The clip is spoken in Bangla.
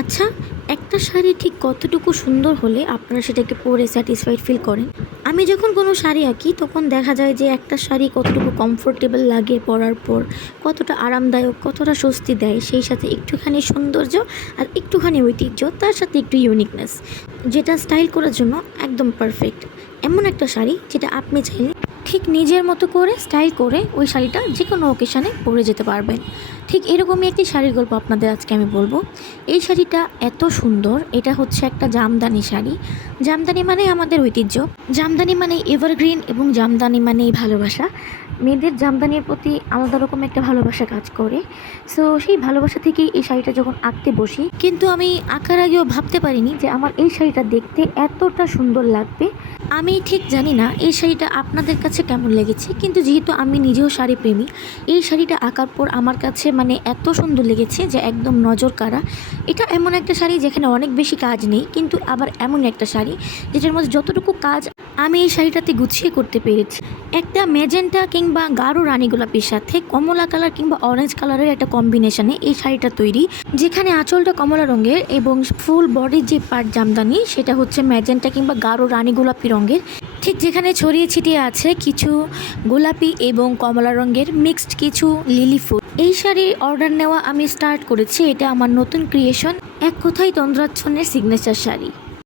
আচ্ছা একটা শাড়ি ঠিক কতটুকু সুন্দর হলে আপনারা সেটাকে পরে স্যাটিসফাইড ফিল করেন? আমি যখন কোনো শাড়ি আঁকি, তখন দেখা যায় যে একটা শাড়ি কতটুকু কমফোর্টেবল লাগে পরার পর, কতটা আরামদায়ক, কতটা স্বস্তি দেয়, সেই সাথে একটুখানি সৌন্দর্য আর একটুখানি ঐতিহ্য, তার সাথে একটু ইউনিকনেস যেটা স্টাইল করার জন্য একদম পারফেক্ট এমন একটা শাড়ি যেটা আপনি চাইলে ঠিক নিজের মতো করে স্টাইল করে ওই শাড়িটা যে কোনো ওকেশানে পরে যেতে পারবেন। ঠিক এরকমই একটি শাড়ির গল্প আপনাদের আজকে আমি বলব। এই শাড়িটা এত সুন্দর, এটা হচ্ছে একটা জামদানি শাড়ি। জামদানি মানে আমাদের ঐতিহ্য। জামদানি মানে এভারগ্রিন এবং জামদানি মানেই ভালোবাসা। মেয়েদের জামদানির প্রতি আলাদা রকম একটা ভালোবাসা কাজ করে। সো সেই ভালোবাসা থেকেই এই শাড়িটা যখন আঁকতে বসি, কিন্তু আমি আঁকার আগেও ভাবতে পারিনি যে আমার এই শাড়িটা দেখতে এতটা সুন্দর লাগবে। আমি ঠিক জানি না এই শাড়িটা আপনাদের কাছে কেমন লেগেছে, কিন্তু যেহেতু আমি নিজেও শাড়ি প্রেমী, এই শাড়িটা আঁকার পর আমার কাছে মানে এত সুন্দর লেগেছে যে একদম নজর কাড়া। এটা এমন একটা শাড়ি যেখানে অনেক বেশি কাজ নেই, কিন্তু আবার এমন একটা শাড়ি যেটার মধ্যে যতটুকু কাজ আমি এই শাড়িটাতে গুছিয়ে করতে পেরেছি। একটা মেজেন্টা কিংবা গাঢ় রানী গোলাপির সাথে কমলা কালার কিংবা অরেঞ্জ কালারের একটা কম্বিনেশনে এই শাড়িটা তৈরি, যেখানে আঁচলটা কমলা রঙের এবং ফুল বডির যে পাট জামদানি, সেটা হচ্ছে ম্যাজেন্টা কিংবা গাঢ় রানী গোলাপি রঙের। ঠিক যেখানে ছড়িয়ে ছিটিয়ে আছে কিছু গোলাপি এবং কমলা রঙের মিক্সড কিছু লিলি ফুল। এই শাড়ির অর্ডার নেওয়া আমি স্টার্ট করেছি, এটা আমার নতুন ক্রিয়েশন এক কথাই তন্দ্রাচ্ছন্নের সিগনেচার শাড়ি।